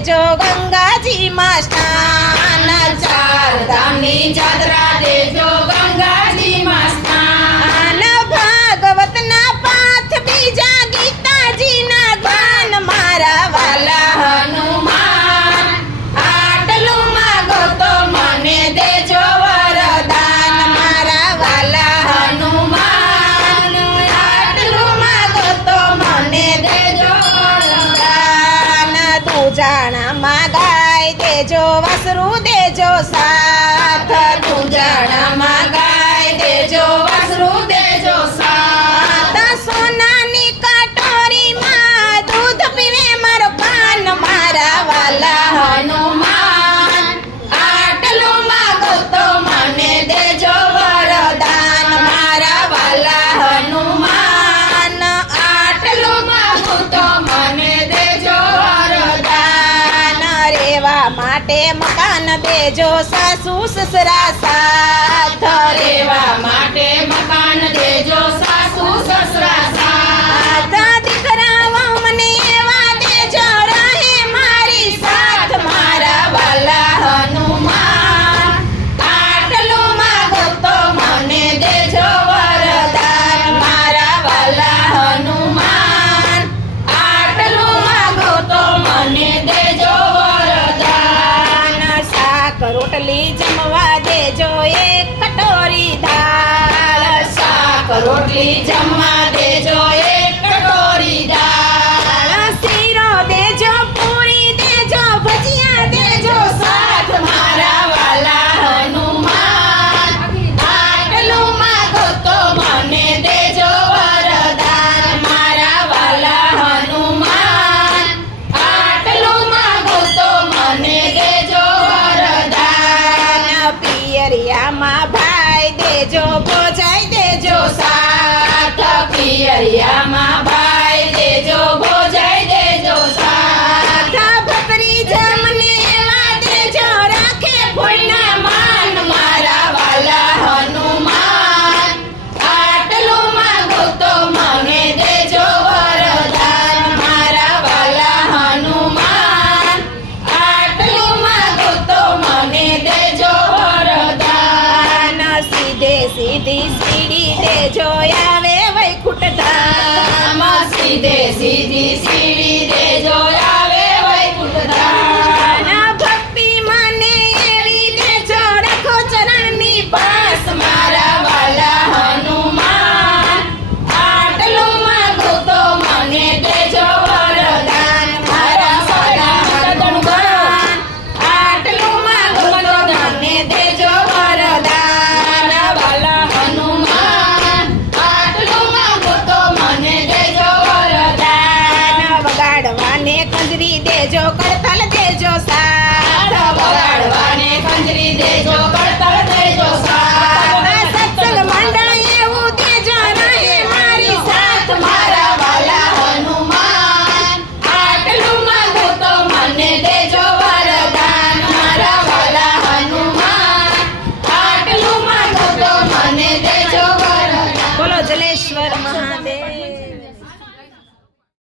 દેજો ગંગાજીમાં સ્નાન, ચાર ધામની જાત્રા દેજો ગંગાજીમાં સ્નાન. ભાગવતના પાઠ બીજા ગીતાજીના ગાન મારા વાલા હનુમાન આટલું માગો તો મને દેજો વરદાન. મારા વાલા હનુમાન આટલું માગો તો મને દેજો વરદાન. દૂજાણામાં ગાય દેજો વાસરું દેજો સાથ, પૂજાણામાં ગાય દેજો વાસરું દેજો સાથ. સોનાની કટોરીમાં દૂધ પીવે મારો કાન મારા વાલા હનુમાન આટલું માગો તો મને દેજો વરદાન. મારા વાલા હનુમાન આટલું માગો તો મને દેજો વરદાન. રેવા માટે મકાન દેજો સાસુ સસરા સાથ, રહેવા માટે મકાન દેજો સાસુ સસરા સાથ. દીકરાઓ મને એવા દેજો રહે મારી સાથ મારા વાલા હનુમાન આટલું માગો તો મને દેજો વરદાન. મારા વાલા હનુમાન આટલું માગો તો મને દેજો વરદાન. શાક રોટલી જમવા દેજો એક કટોરી દાળ, શાક રોટલી જમવા દેજો એક કટોરી દાળ. શીરો દેજો પૂરી દેજો ભજીયા દેજો સાથ મારા વાલા હનુમાન આટલું માગો તો મને દેજો વરદાન. મારા વાલા હનુમાન આટલું માગો તો મને દેજો વરદાન. પિયરિયામાં ભાઈ દેજો ભોજાઈ દેજો સાથ પિયરિયામાં ભાઈ દેજો ભોજાઈ દેજો સાથ. ભત્રી જમને એવા દેજો રાખે ફૂલના માન મારા વાલા હનુમાન આટલું માગો તો મને દેજો વરદાન. મારા વાલા હનુમાન આટલું માગો તો મને દેજો વરદાન. સીધે સીધી સીડી દેજો આવે વૈકુંઠ ધામ, સીધે સીધી